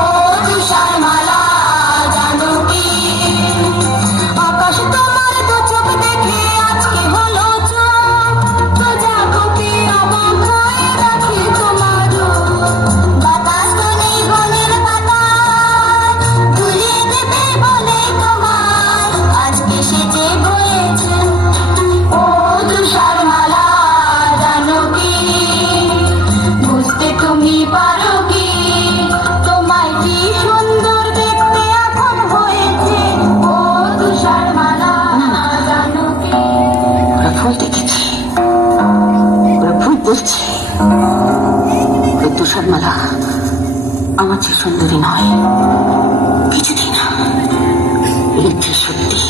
ও তুষারমালা জানো কি আকাশ তোমার দু চোখ দেখে আজকে হলো চোখ প্রজাপতি অবাক হয়ে রাখি তোমার বাতাস তো নেই বনের পাতায় ধুলিয়ে দেবে বলে তোমার আজকে সেজে বয়েছে ও তুষারমালা জানো কি বুঝতে তুমি পারো কি তোমায় কি সুন্দর দেখতে এখন হয়েছে ও তুষারমালা জানো কি ওরা ভুল দেখেছি, ওরা ভুল বলছে। ওই তুষারমালা আমার চেয়ে সুন্দরী নয়, কিছুতেই না। এই যে সত্যি,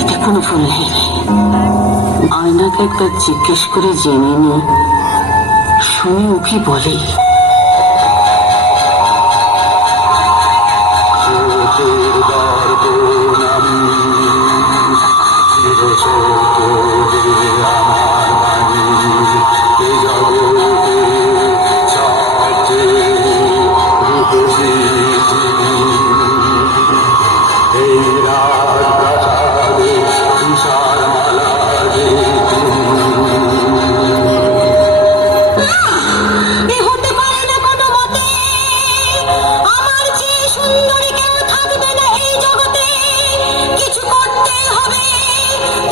এতে কোনো ভুল নেই। আয়নাকে একবার জিজ্ঞেস করে জেনে নি, শুনে ও কি বলে।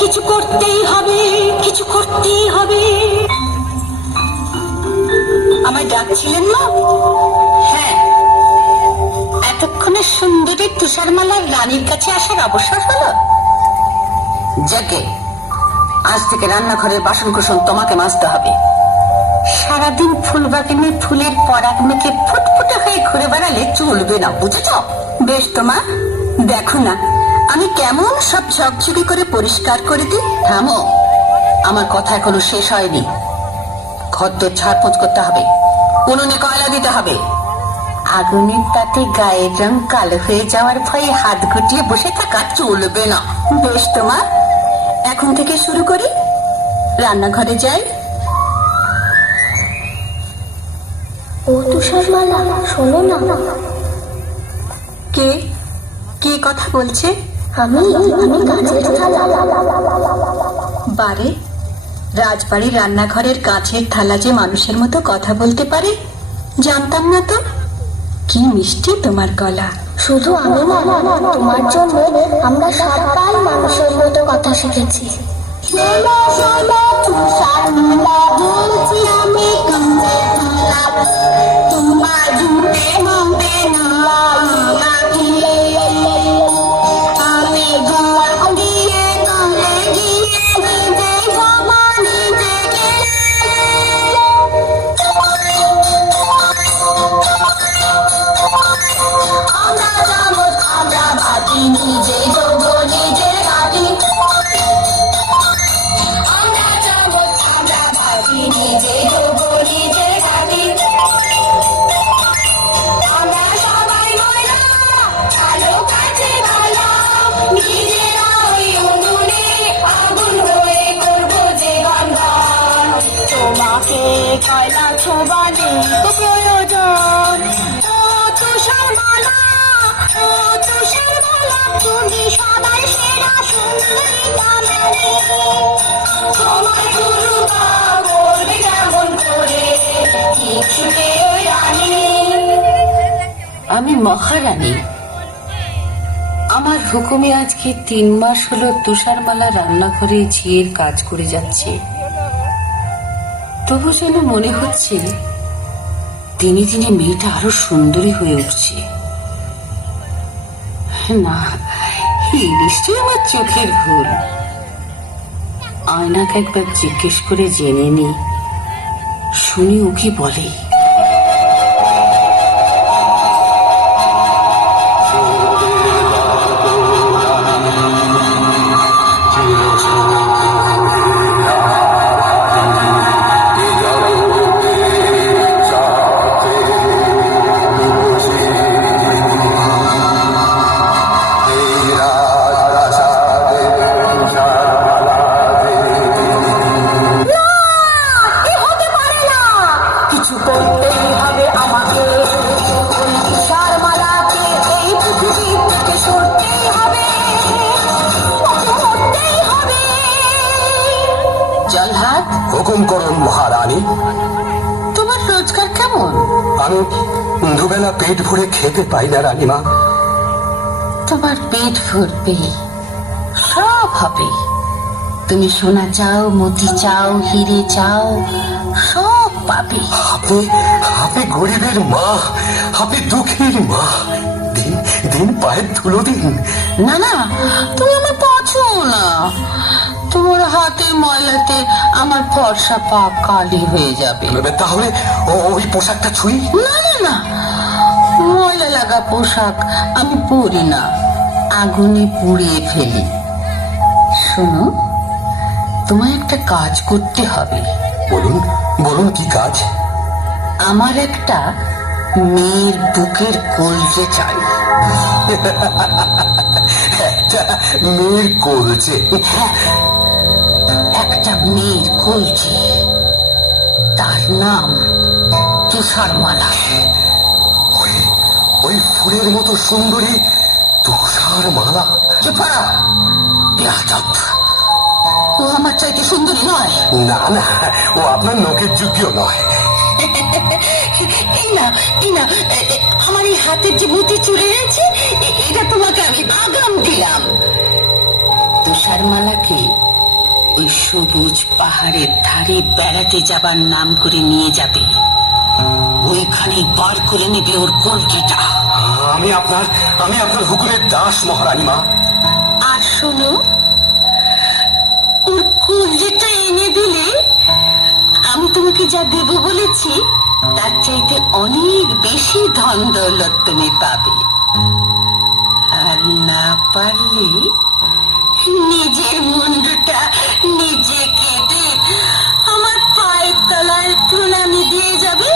কিছু করতেই হবে, কিছু করতেই হবে। আমায় ডাকছিলেন না? হ্যাঁ, এতক্ষণে সুন্দরী তুষারমালার রানীর কাছে আসার অবসর হলো। যাকে আজ থেকে রান্নাঘরের বাসন কুসন তোমাকে মাজতে হবে। সারাদিন ফুল বাগানে ফুলের পরাগ মেখে ফুটফুটে হয়ে ঘুরে বেড়ালে চলবে না, বুঝেছ? বেশ তোমা, দেখো না আমি কেমন সব ঝকঝকে করে পরিষ্কার করে দিই। থামো, আমার কথা এখনো শেষ হয়নি। ঘরদোর ঝাড়পোঁছ করতে হবে, উনুনে কয়লা দিতে হবে। আগুনের তাতে গায়ের রং কালো হয়ে যাওয়ার ভয়ে হাত গুটিয়ে বসে থাকা চলবে না। বেশ তোমা, এখন থেকে শুরু করি। রান্নাঘরে যাই। ও তুষারমালা, শোনো না। কে কে কথা বলছে? আমি কাঁচের থালা। বারে, রাজবাড়ির রান্নাঘরের কাঁচের থালা যে মানুষের মতো কথা বলতে পারে জানতাম না তো। কি মিষ্টি তোমার গলা। শুধু আমি না, তোমার জন্য আমরা সবাই মানুষের মতো কথা শিখেছি। তুষারমালা বলছি আমি কাঁচের থালা, তোমার ঝুঁটে হবে না নাকি? আমি ঘর দিয়ে কালে গিয়ে নিজে বাবা নিজে আমরা চামচ আমরা বাটি নিজে যোগ নিজে কাটি। আমরা চামচ আমরা বাটি নিজে যোগ নিজে কাটি। আমরা সবাই ময়লা কালো কাছে ভালা, নিজেরা ওই উনুনে আগুন হয়ে করবো যে গন্ধন। তোমাকে কয়লা ছোবানে প্রয়োজন ও তুষারমালা, ও তুষারমালা, তুমি সবাই সেরা সুন্দরী কামিনী। তোমার গুরু করবে কেমন করে ঠিক সুখে ওই রানী। আমি মহারানী, আমার হুকুমে আজকে 3 মাস হলো তুষারমালা রান্নাঘরে ঝিয়ের কাজ করে যাচ্ছে। তবু যেন মনে হচ্ছে দিনে দিনে মেয়েটা আরো সুন্দরী হয়ে উঠছে। না, এই নিশ্চয়ই আমার চোখের ভুল। আয়নাকে একবার জিজ্ঞেস করে জেনে নি, শুনি ও কি বলে। কিছু আমি দুবেলা পেট ভরে খেতে পাই না রানীমা। তোমার পেট ভরবে, সব হবে। তুমি সোনা চাও, মতি চাও, হিরে চাও, সব পাবে। আপনি আপনি গরিবের মা, আপনি দুঃখীর মা। দিন দিন পায়ের ধুলো দিন। না না, তুমি আমার পাচ্ছো না। তোমার হাতের ময়লাতে আমার ফর্সা পা কালি হয়ে যাবে। তাহলে ওই পোশাকটা ছুঁই। না না না, ময়লা লাগা পোশাক আমি পরি না, আগুনে পুড়িয়ে ফেলি। শোনো, তোমায় একটা কাজ করতে হবে। বলুন বলুন, কি কাজ? আমার একটা মেয়ের বুকের কলজে চাই। একটা মেয়ের কলজে? হ্যাঁ, একটা মেয়ের কলজে, তার নাম তুষারমালা। ওই ফুলের মতো সুন্দরী তুষারমালা? চুপ করো, বেয়াদব। ও আমার চাইতে সুন্দরী নয়। না না, ও আপনার নখের যোগ্য নয়। এই না, এই না, আমার এই হাতের যে মুতি চুড়ে আছে, এটা তোমাকে আমি আগাম দিলাম। তুষারমালাকে ওই সবুজ পাহাড়ের ধারে বেড়াতে যাবার নাম করে নিয়ে যাবে। ওইখানে বার করে নেবে ওর কলজেটা। আমি আপনার হুকুমের দাস মহারানীমা। আর শোনো, ওর কলজেটা এনে দিলে আমি তোমাকে যা দেব বলেছি তার চাইতে অনেক বেশি ধন দৌলত তুমি পাবে। আর না পারলে নিজের মুন্ডটা নিজে কেটে আমার পায়ের তলায় প্রণামী দিয়ে যাবে।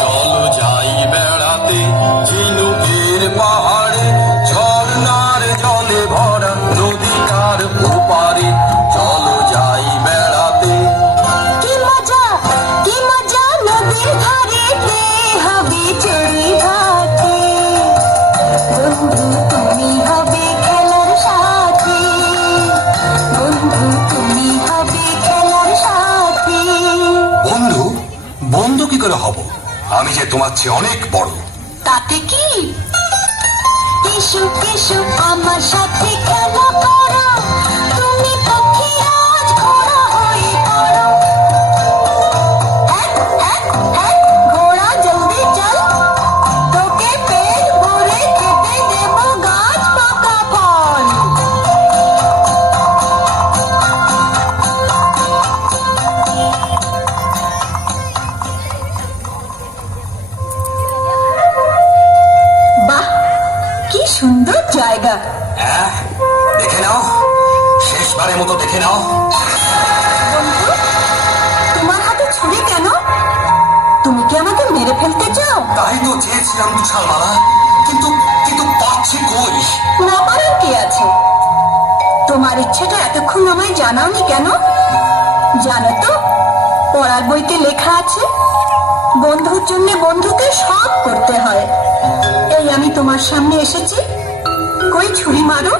চলো যাই বেড়াতে ঝিনুকের পাহাড়ে, ঝর্ণার জলে ভরা নদীটার ওপারে। চলো যাই বেড়াতে। কি মজা নদীর ধারেতে হবে চড়ি ঘাটে। বন্ধু তুমি হবে খেলার সাথী, বন্ধু তুমি হবে খেলার সাথী। বন্ধু? বন্ধু কি করে হব? আমি যে তোমার চেয়ে অনেক বড়। তাতে কি? এসো এসো আমার সাথে খেলা করো, তুমি পক্ষী আজ ঘোড়া হয়ে পড়ো। ঘোড়া জলদি চল, তোকে পেট ভরে খেতে দেব গাছ পাকা ফল। বাহ, কি সুন্দর জায়গা। হ্যাঁ, দেখে নাও, শেষবারের মতো দেখে নাও। বন্ধু, তোমার হাতে ছুরি কেন? তুমি কি আমাকে মেরে ফেলতে চাও? তাই তো চেয়েছিলাম তুষারমালা, কিন্তু কিন্তু পাচ্ছি কই? না পারার কি আছে? তোমার ইচ্ছেটা এতক্ষণ আমায় জানাওনি কেন? জানো তো, পড়ার বইতে লেখা আছে বন্ধুর জন্য বন্ধুকে সব করতে হয়। এই আমি তোমার সামনে এসেছি, কই ছুরি মারো।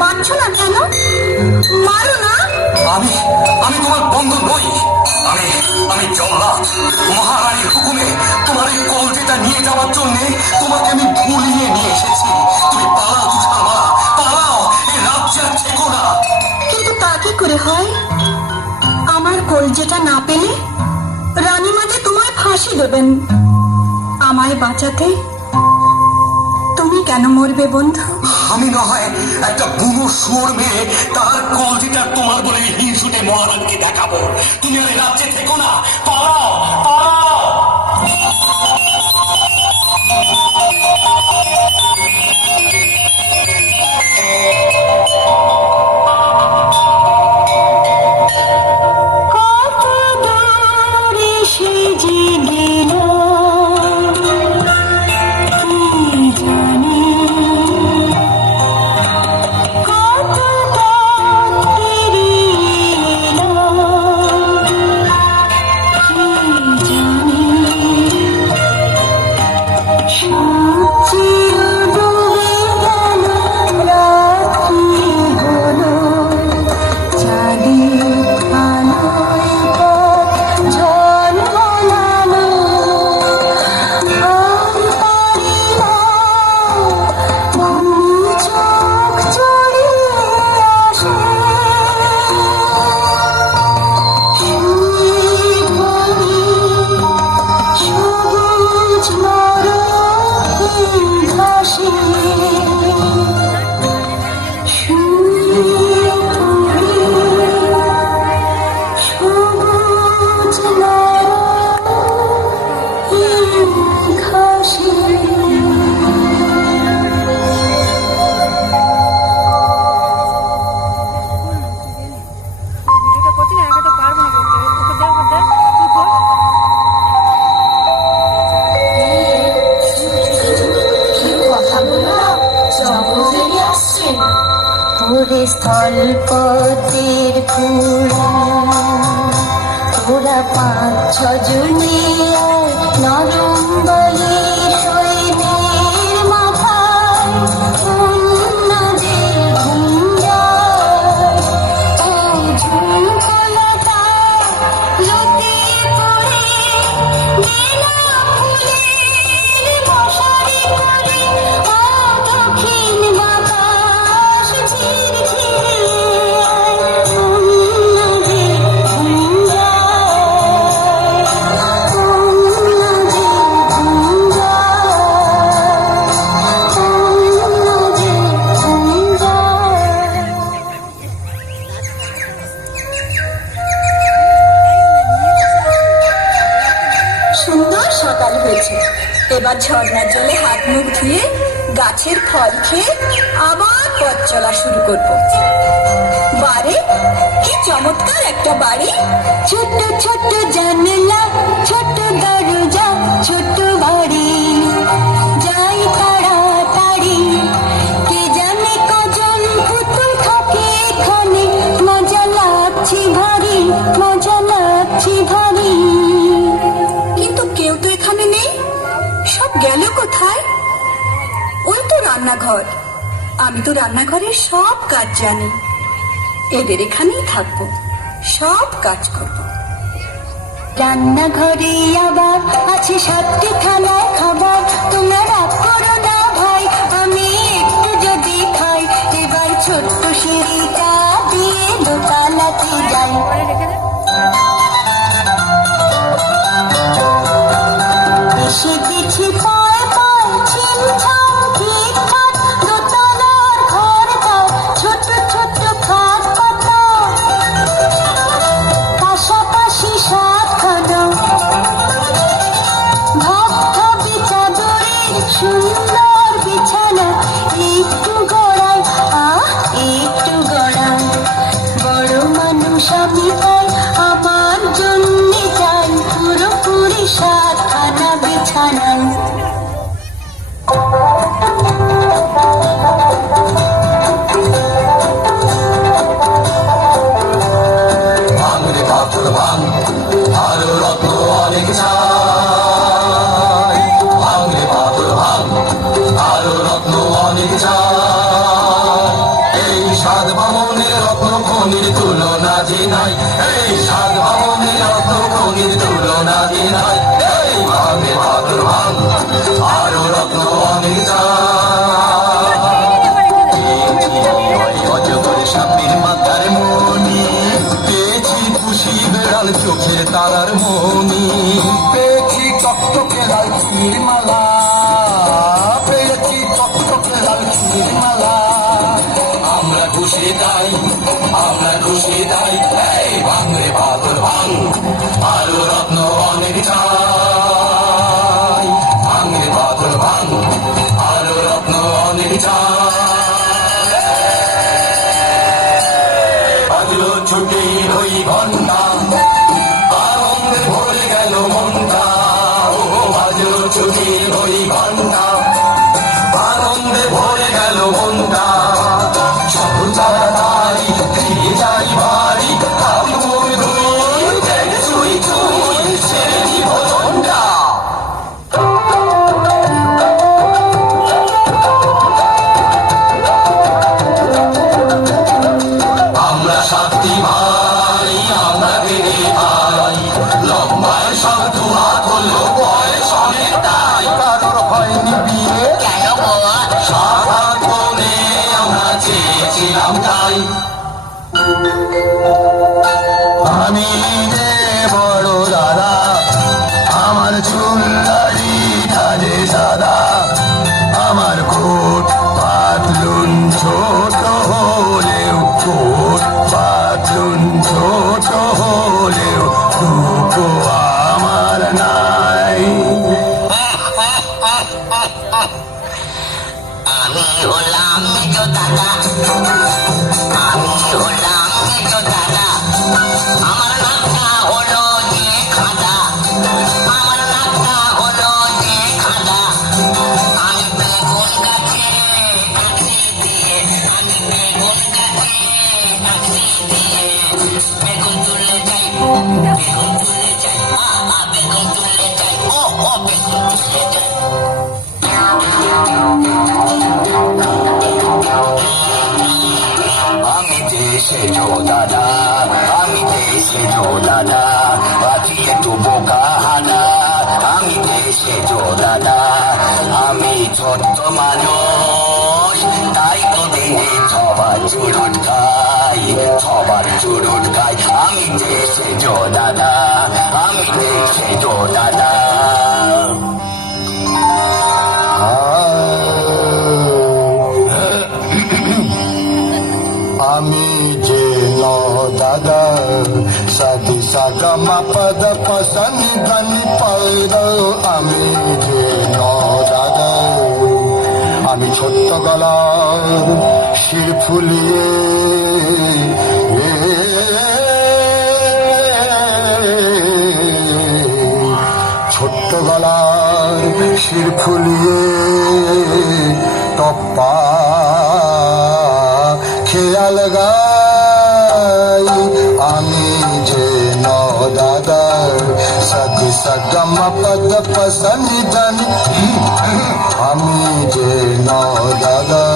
মারছো না কেন? মারো না। আমি আমি তোমার বন্ধু নই। আমি জল্লাদ। মহারানীর হুকুমে তোমার এই কলজেটা নিয়ে যাওয়ার জন্য তোমাকে আমি ভুলিয়ে নিয়ে এসেছি। তুমি পালাও তুষারমালা, পালাও, এই রাজ্যে আর থেকো না। কিন্তু তা কি করে হয়? আমার কলজেটা না পেলে রানীমা যে তোমায় ফাঁসি দেবেন। আমায় বাঁচাতে তুমি কেন মরবে বন্ধু? আমি না হয় একটা বুনো শুয়োর মেয়ে, তার কলজিটা তোমার বলে হিংসুটে মহারানীকে দেখাবো। তুমি আর এই রাজ্যে থেকো না, পালাও পালাও। কত দূরে সে যে গেল কি জানি, কত পথ পেরিয়ে এলো কি জানি। আমরা 5-6 জনে নরম বলির শৈলের মাথায় অন্যদের ঘুম যায়। ও ঝুমকোলতা লতি পড়ে গেলাম ফুলের মশারি করে। ও দক্ষিণ বাতাস ঝিরঝিরে অন্যদের ঘুম যায়। অন্যদের ঘুম যায়। অন্যদের ঘুম যায়। সুন্দর সকাল হয়েছে। এবার ঝর্ণার জলে হাত মুখ ধুয়ে গাছের ফল খেয়ে আবার পথ চলা শুরু করব। বারে কি চমৎকার একটা বাড়ি! ছোট্ট ছোট্ট জানলা, ছোট্ট দরজা, ছোট্ট বাড়ি। যাই তাড়াতাড়ি, কে জানে কজন পুতুল থাকে এখানে। মজা লাগছে ভারী, মজা লাগছে ভারী। কিন্তু কেউ তো এখানে নেই, সব গেল কোথায়? ওই তো রান্নাঘর। আমি তো রান্নাঘরের সব কাজ জানি। এদের এখানেই থাকবো, সব কাজ করব। রান্নাঘরে আবার আছে 7টি থালায় খাবার। তোমরা রাগ করো না ভাই, আমি একটু যদি খাই। এবার ছোট্ট সিঁড়িটা দিয়ে দোতলাতে যাই। এসে গেছি পায় পায় ছিমছাম ঠিকঠাক। দোতলার ঘরটা ছোট ছোট খাট পাতা, পাশাপাশি 7খানা ধবধবে চাদরের সুন্দর বিছানা। একটু গড়াই, একটু গড়াই, বড় মানুষ আমি তাই আমার জন্যে চাই পুরোপুরি 7খানা বিছানা। ভাঙরে পাথর ভাঙ, আরো রত্ন অনেক চাই। ভাঙরে পাথর ভাঙ, আরো রত্ন অনেক চাই। এই 7 বামনের রত্ন খনির তুলনা যে নাই। এই 7 বামনের রত্ন খনির তুলনা যে নাই। এই ভাঙরে পাথর ভাঙ, আরো রত্ন অনেক চাই। অজগর সাপের মাথার মণি পেয়েছি, খুশি বেড়াল চোখের তারার মণি পেয়েছি, টকটকে লাল চুড়ির মালা পেয়েছি, টকটকে লাল চুড়ির মালা। আমরা খুশি তাই, আমরা খুশি তাই। এই ভাঙরে পাথর ভাঙ, আরো রত্ন অনেক চাই। ভাঙরে পাথর ভাঙ, আরো রত্ন অনেক চাই। বাজলো ছুটির ওই ঘন্টা, আনন্দে ভরে গেল মনটা। ও বাজলো ছুটির ওই ঘন্টা, আনন্দে ভরে গেল মনটা। সব তাড়াতাড়ি ফিরে যাই বাড়ি, হাত মুখ ধুই, ব্যাগ চুই চুই সেরে দিব মনটা। আমরা 7টি ভাই, আমরা বেড়ে ভাই। লম্বায় সব 2 হাত হলো, বয়স অনেকটাই। কারোর হয়নি বিয়ে, কেন গো? 7 হাত বনে আমরা চেয়েছিলাম তাই। আমি যে বড় দাদা, আমার চুল দাড়ি কাজে সাদা। আমার কোট পাতলুন ছোট হলেও, কোট পাতলুন ছোট হলেও দুঃখ আমার নাই। আমি হলাম মেজো দাদা, আমি হলাম মেজো দাদা। আমার নাকটা হলো যে খাদা, আমার নাকটা হলো যে খাদা। আমি বেগুন গাছে কাঠি দিয়ে, আমি বেগুন গাছে কাঠি দিয়ে বেগুন তুলে যাই, বেগুন তুলে সেজো দাদা, আমি সেজো দাদা, আছি একটু বোকা হানা, আমি সেজো দাদা, আমি ছোট্ট মানুষ, তাই তো দিনে সবার চুরুট খাই, সবার চুরুট খাই, আমি সেজো দাদা, আমি সেজো দাদা। আমি যে দাদা, সাদি সাগা মা পদ পসনি ধনি পদ, আমি যে দাদা, আমি ছোট্ট গলার শির ফুলিয়ে ছোট্ট গলার শির ফুলিয়ে টপ্পা খেয়াল গাই, আমি যে দাদা, সাদি সগম পদ পসনি ধনি, আমি যে দাদা।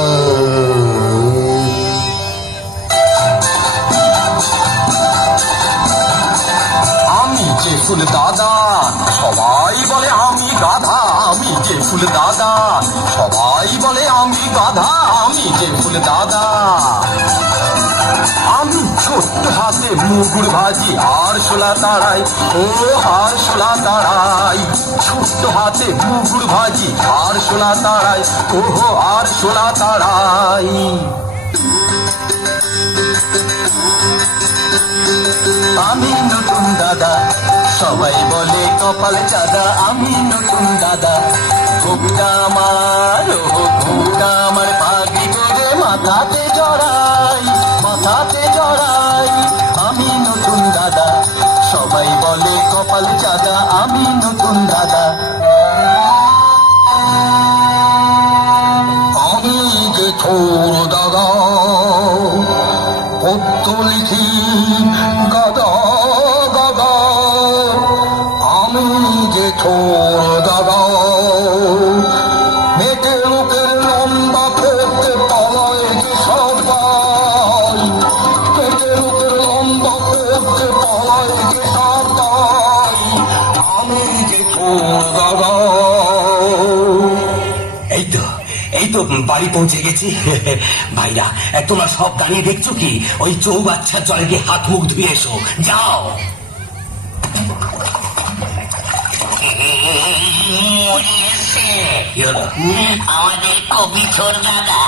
আমি যে ফুল দাদা, সবাই বলে আমি গাধা, আমি যে ফুল দাদা, সবাই বলে আমি গাধা, আমি যে ফুল দাদা। আমি ছোট্ট হাতে মুগুর ভাজি আর শোলা তাড়াই, ও আর শোলা তাড়াই, ছোট্ট হাতে মুগুর ভাজি আর শোলা তাড়াই, ও আর শোলা তাড়াই। আমি নতুন দাদা, সবাই বলে কপাল চাঁদা, আমি নতুন দাদা, ঘুমটা আমার, ও ঘুমটা আমার পাগড়ি করে মাথাতে জড়াই, মাথাতে জড়াই, আমি নতুন দাদা, সবাই বলে কপাল চাঁদা, আমি নতুন দাদা। আমি যে ছোট দাদা, পদ্য লিখি গাদা গাদা, আমি যে ছোট দাদা, মেটে লোকের লম্বা করতে পালায় যে সবাই, মেটে লোকের লম্বা করতে পালায় যে সবাই, আমি যে ছোট দাদা। এই তো বাড়ি পৌঁছে গেছি। ভাইরা, তোমরা সব দাঁড়িয়ে দেখছো কি? ওই চৌবাচ্চার জলে গিয়ে হাত মুখ ধুয়ে এসো, যাও। আমাদের কবি ছোট দাদা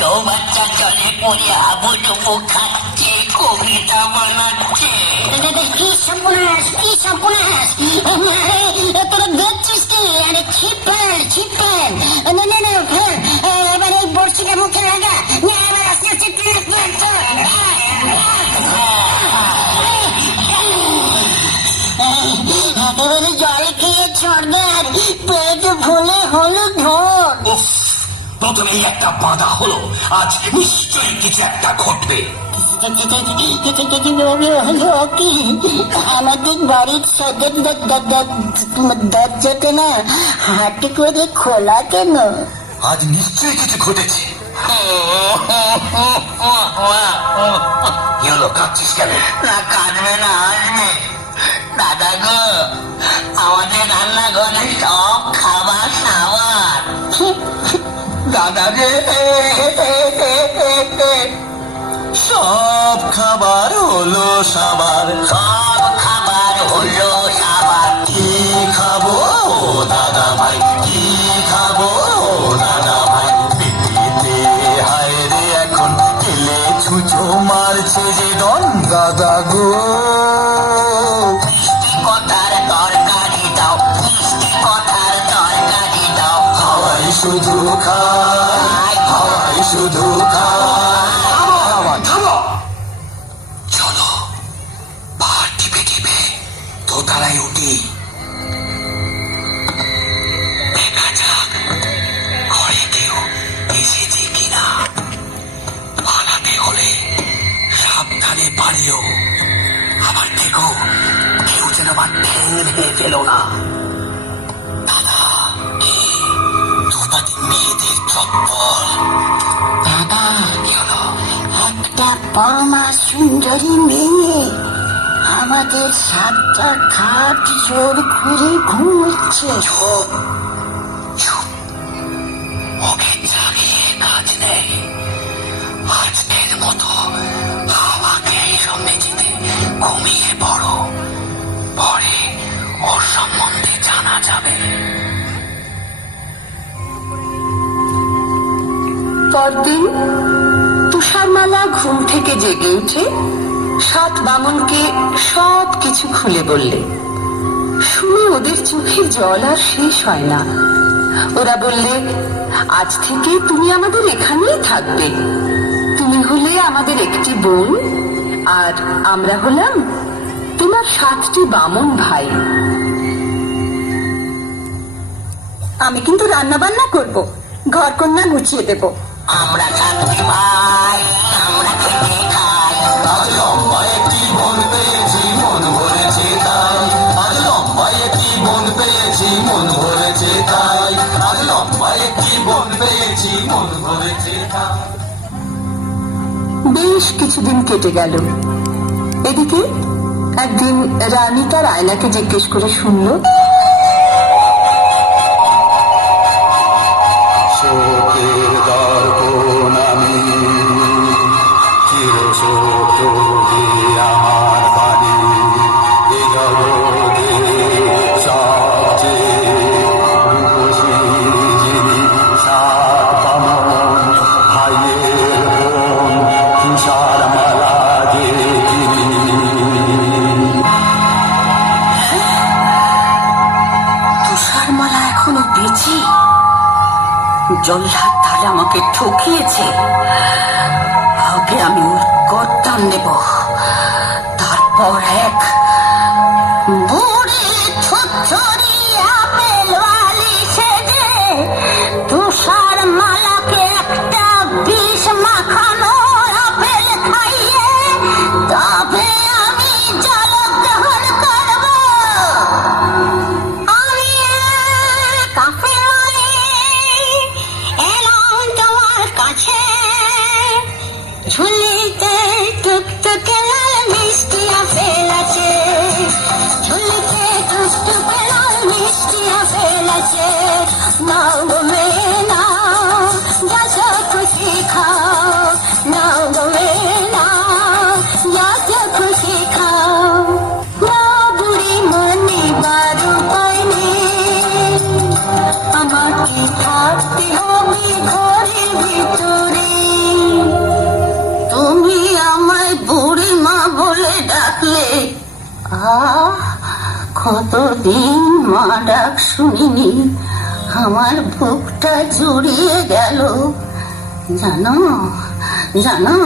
চৌবাচ্চার জলে পড়ে হাবুডুবু খাচ্ছে, কবিতা বানাচ্ছে। কি সর্বনাশ, কি সর্বনাশ! আরে তোরা দেখছিস কি? আরে ছিপেন ছিপেন, না না না, এবার এই বড়শিটা মুখে লাগা, না এবার আস্তে আস্তে একেবারে জল খেয়ে সর্দার পেট ভুলে হলো ধর। প্রথমেই একটা বাধা হলো, আজ নিশ্চয়ই কিছু একটা ঘটবে। আমাদের বাড়ির সদের দরজাটা না হাতে করে খোলা কেন? আজ নিশ্চয়ই কিছু ঘটেছে। কি হলো, কাঁদছিস কেন? না কাঁদবে না, আসবে। দাদা গো, আমাদের রান্নাঘরে সব খাবার সাবার। দাদা রে, সব খাবার হলো সাবার, সব খাবার হলো সাবার। কি খাবো দাদা ভাই, কি খাবো দাদা ভাই, পিপিতে হায় রে এখন কেলে ছুঁচো মারছে যে ডন। দাদা গো, মিষ্টি কথার তরকারি দাও, মিষ্টি কথার তরকারি দাও। হাওয়াই শুধু খায়, হাওয়াই শুধু খায়। চলো, পা টিপে টিপে দোতলায় উঠি, দেখা যাক ঘরে কেউ এসেছে কিনা। পালাতে হলে সাবধানে পারিও, আবার দেখো কেউ যেন আবার ঠ্যাং ভেঙে ফেলো না। দাদা, কি দুপাটি মেয়েদের চপ্পল। দাদা, কি হলো? একটা পরমা সুন্দরী মেয়ে আমাদের 7টা খাট জোর করে ঘুমোচ্ছে। ওকে জাগিয়ে কাজ নেই। আজকের মতো আমাকে এই মেঝেতে ঘুমিয়ে পড়ো, পরে ওর সম্বন্ধে জানা যাবে। পরদিন তুষারমালা ঘুম থেকে জেগে উঠে 7 বামনকে সব কিছু খুলে বললে। শুনে ওদের চোখে জল আর শেষ হয় না। ওরা বললে, আজ থেকে তুমি আমাদের এখানেই থাকবে। তুমি হলে আমাদের একটি বোন, আর আমরা হলাম তোমার 7টি বামন ভাই। আমি কিন্তু রান্না বান্না করব, ঘর কন্যা গুছিয়ে দেব। আমরা থাকতে পাই, আমরা খেতে খাই। আজ লম্বা একটি বোন পেয়েছি, মন ভরেছে তাই। আজ লম্বা একটি বোন পেয়েছি, মন ভরেছে তাই। আজ লম্বা একটি বোন পেয়েছি, মন ভরেছে তাই। বেশ কিছুদিন কেটে গেল। এদিকে একদিন রানী তার আয়নাকে জিজ্ঞেস করে শুনল, শোকের দর্পণ আমি, চিরশোক দিয়ে আমার বাণী, এ জগতে সবচেয়ে রূপসী যিনি, 7 বামন ভাইয়ের বোন, তুষারমালা যে তিনি। তুষারমালা এখনো বেঁচে? জল্লাদ তাহলে আমাকে ঠকিয়েছে। আগে আমি ওর গর্দান নেব, তারপর এক বুড়ি ছুটছুরি আপেলওয়ালি সেজে তুষার মালাকে একটা বিষ মাখানো আপেল খাইয়ে তবে আমি জলগ্রহণ করব। আমি কাফের মালি এলাম তোমার কাছে, ঝুলিতে টুকটুকে লাল মিষ্টি আপেল আছে, ঝুলিতে টুকটুকে লাল মিষ্টি আপেল আছে। নাও গো মেয়ে নাও, যা যা খুশি খাও। নাও গো মেয়ে নাও, যা যা খুশি খাও। মা বুড়ি মনি বারু পাইনি, আমাকে থাকতে হবে ঘরের ভিতরে। তুমি আমায় বুড়ি মা বলে ডাকলে, কতদিন মা ডাক শুনিনি। আমার বুকটা জুড়িয়ে গেল। জানো জানো,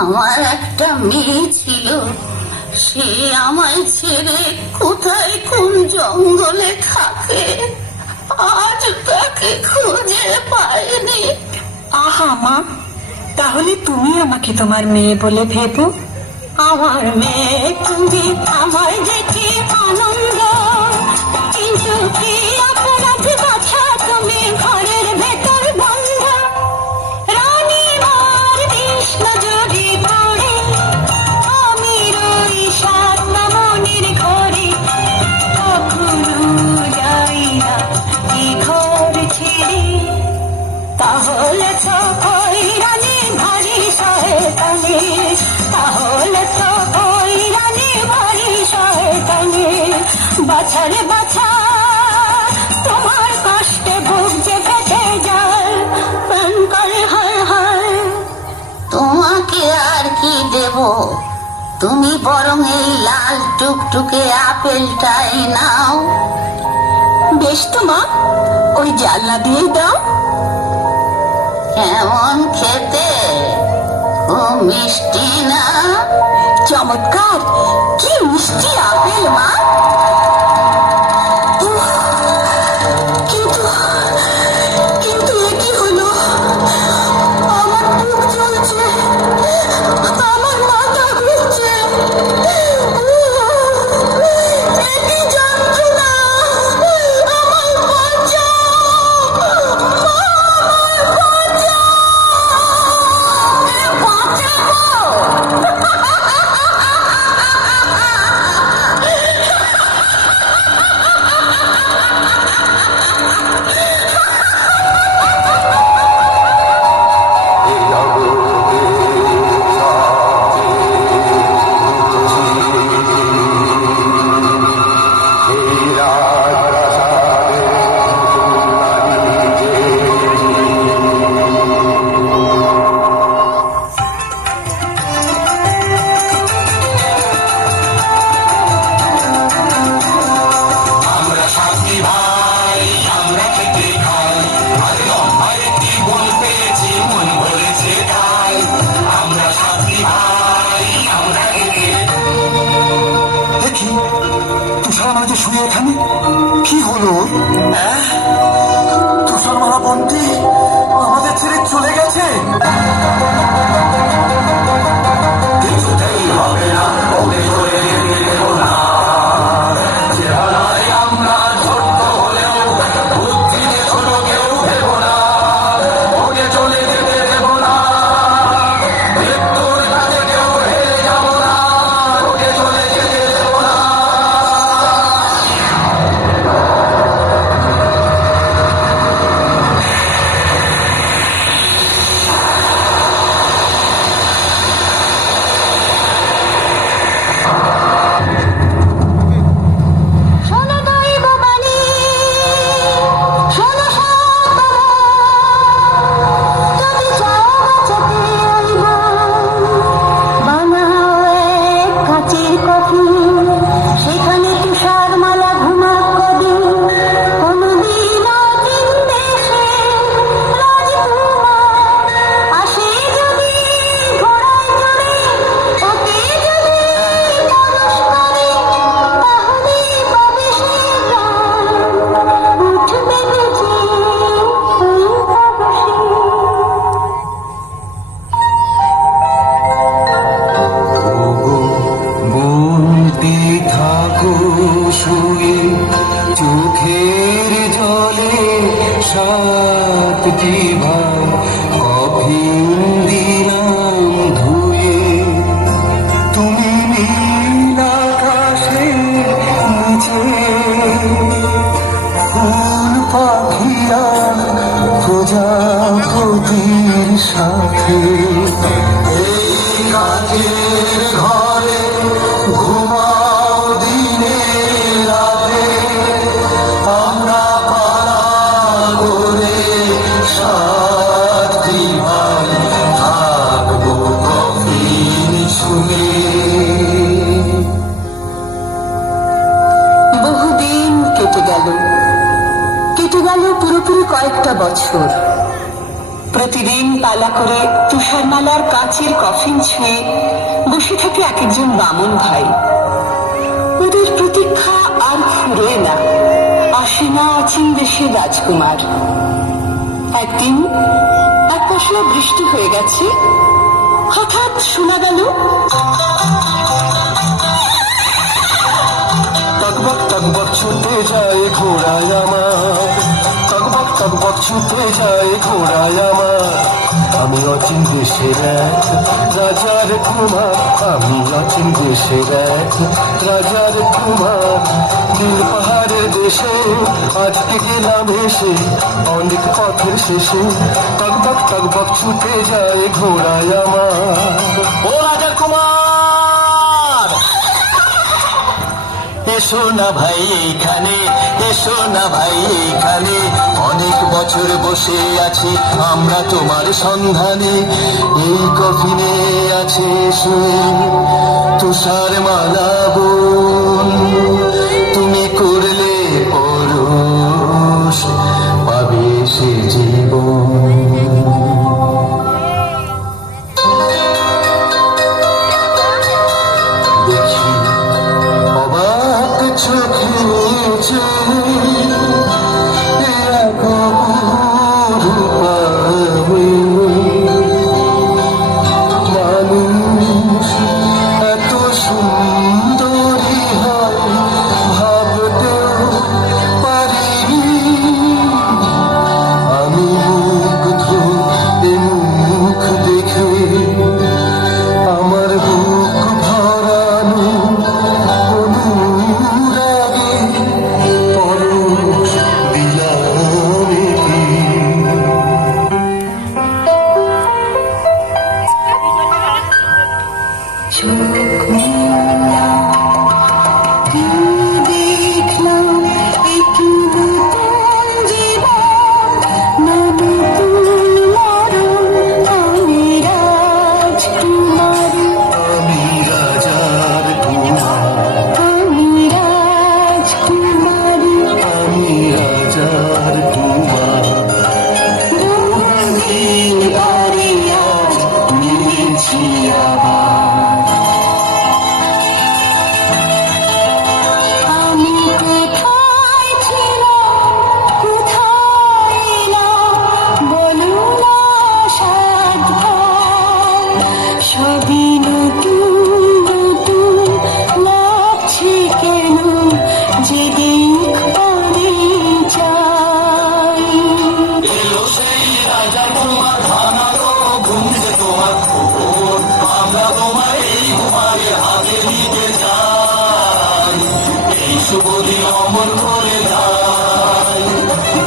আমার একটা মেয়ে ছিল, সে আমায় ছেড়ে কোথায় কোন জঙ্গলে থাকে, আজ তাকে খুঁজে পাইনি। আহা মা, তাহলে তুমি আমাকে তোমার মেয়ে বলে ভেবো। আমার মেয়ে তুমি, আমার যে কি আনন্দ, কিন্তু কি অপরাধ বাছা তুমি ঘরের ভেতর বন্ধ। রানীমার বিষ নজরে পড়ে আমি রই 7 বামনের ঘরে, কখনো যাই না এই ঘর ছেড়ে। তাহলে তো ওই রানী ভারী শয়তানি, তাহলে তো ওই রানী ভারী শয়তানি। বাছারে বাছা, তোমার কষ্টে বুক যে ফেটে যায়, প্রাণ করে হায় হায়। তোমাকে আর কি দেব, তুমি বরং এই লাল টুকটুকে আপেলটাই নাও। বেশ তো মা, ওই জানলা দিয়েই দাও। কেমন খেতে, খুব মিষ্টি না? চমৎকার, কি মিষ্টি আপেল মা। উফ, কিন্তু কিন্তু এ কি হলো? আমার বুক জ্বলছে, আমার মাথা ঘুরছে। এ কি যন্ত্রণা! আমায় বাঁচাও! বাঁচাবো? দেখি তুষারমালা যে শুয়ে এখানে, কি হলো? তুষারমালা বন্টি আমাদের ছেড়ে চলে গেছে। কিছুতেই হবে না, ওকে সরে যেতে দেব না। চেহারায় আমরা ছোট্ট হলেও বুদ্ধিতে ছোট কেউ ভেব না। ওকে চলে যেতে দেব না, মৃত্যুর কাছে কেউ হেরে যাব না। ওকে চলে যেতে দেব না। শোনো দৈব বাণী, শোনো সকল, যদি চাও বাঁচাতে ওই মন, বানাও এক কাচের কফিন, সেখানে তুষারমালা ঘুমাক কদিন। কোনদিন অচিন দেশে রাজকুমার আসে যদি ঘোড়ায় চড়ে, ওকে যদি মানুষ করে, তাহলে পাবে সে প্রাণ, উঠবে বেঁচে ওই আকাশে। বলতে থাকো শুয়ে চোখের জলে সাতটি ভার কফি দিলাম ধুয়ে। তুমি নীল আকাশে নিচে ফুল পাখিয়া প্রজাপতির সাথে এই কাঠের ঘরে ঘুমাও দিনে রাতে। আমরা পাড়া করে সাতটি ভাই থাকবো কফিন শুনে। বহুদিন কেটে গেল, কেটে গেল পুরোপুরি কয়েকটা বছর। প্রতিদিন পালা করে তুষারমালার কাচের কফিন ছুঁয়ে বসে থাকে এক একজন বামুন ভাই। ওদের প্রতীক্ষা আর ফুরোয় না, আসে না অচিন দেশের রাজকুমার। একদিন এক পশলা বৃষ্টি হয়ে গেছে, হঠাৎ শোনা গেল টকবক টকবক ছুটে যায় ঘোড়ায় আমার, টকবক টকবক ছুটে যায় ঘোড়ায় আমার। আমি অচিন দেশের এক রাজার কুমার, আমি অচিন দেশের এক রাজার কুমার। নীল পাহাড়ের দেশে আজকে গেলাম এসে, অনেক পথের শেষে টকবক টকবক ছুটে যায় ঘোড়ায় আমার। ও রাজার কুমার, এসো না ভাই এইখানে, এসো না ভাই এইখানে। অনেক বছর বসে আছি আমরা তোমার সন্ধানে। এই কফিনে আছে শুয়ে তুষারমালা বোন, তুমি করলে পরশ পাবে সে জীবন। দেখি অবাক চোখে মানুষ এত সুন্দরী হয় ভাবতেও পারিনি। আমি মুগ্ধ এ মুখ দেখে, আমার বুক ভরানো অনুরাগে যেদিক পানে যাই। এলো সেই রাজা তোমার খানারও ঘুমছে তোমার খবর, আমরা তোমার এই ঘুমারে হাতে নিতে চাই। এই শুভ দিন অমন করে যাই,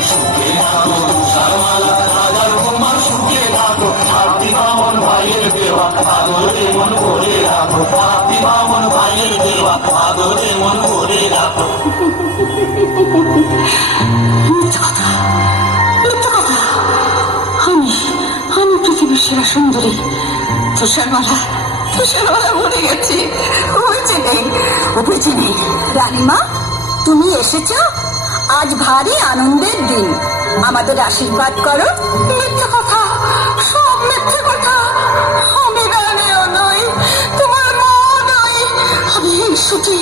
সুখে থাকো তুষারমালা রাজার তোমার সুখে থাকো, হাতি বামন ভাইয়ের দেওয়া আদরে মন ভরে রাখো, হাতি বামন ভাইয়ের দেওয়া আদরে মন ভরে রাখো। মিথ্যা কথা, মিথ্যা কথা। আমি আমি পৃথিবীর সেরা সুন্দরী। তুষারমালা, তুষারমালা ভরে গেছি, বেঁচে নেই, ও বেঁচে নেই। রানীমা, তুমি এসেছো, আজ ভারী আনন্দের দিন, আমাদের আশীর্বাদ করো। মিথ্যা কথা, সব মিথ্যা কথা। আমি রানীও নই, তোমার মা নই, আমি এই সুখী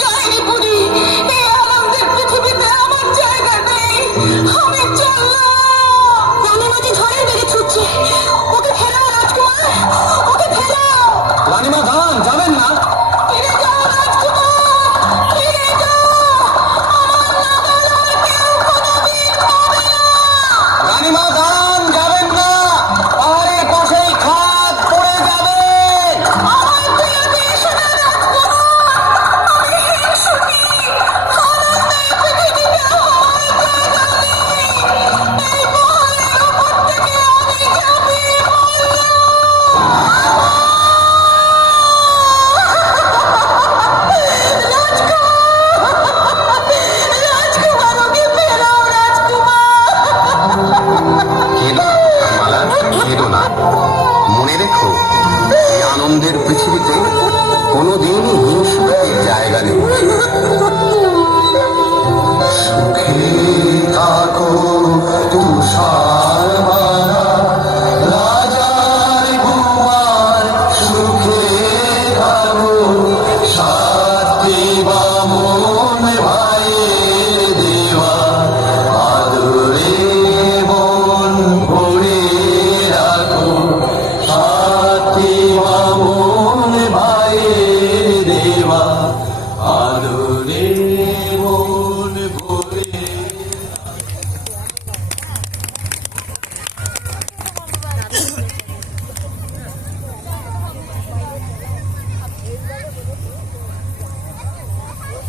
যাইনি পুরী। এই আনন্দের পৃথিবীতে আমার জায়গা নেই, আমি চললাম। রানীমাটি ধরে বেড়ে ছুটছে, ওকে ফেরাও রাজকুমার, ওকে ফেরাও। রানীমা দাঁড়ান, যাবেন না। ফিরে যাও রাজকুমার, ফিরে যাও। আমার নাগাল আর কেউ কোনোদিন পাবে না। রানীমা দাঁড়ান, যাবেন না, পাহাড়ের পাশেই খাদ পড়ে যাবে। আমার ফিরতে এসো না রাজকুমার, আমি সুখী, আনন্দের পৃথিবীতে আমার জায়গা নেই। এই পাহাড়ের উপর থেকে আমি ঝাঁপিয়ে রাজকুমার, ওকে ফেরাও রাজকুমার। কেঁদো না, মনে রেখো এই আনন্দের পৃথিবীতে কোনোদিনই হিংসুকের জায়গা নেই।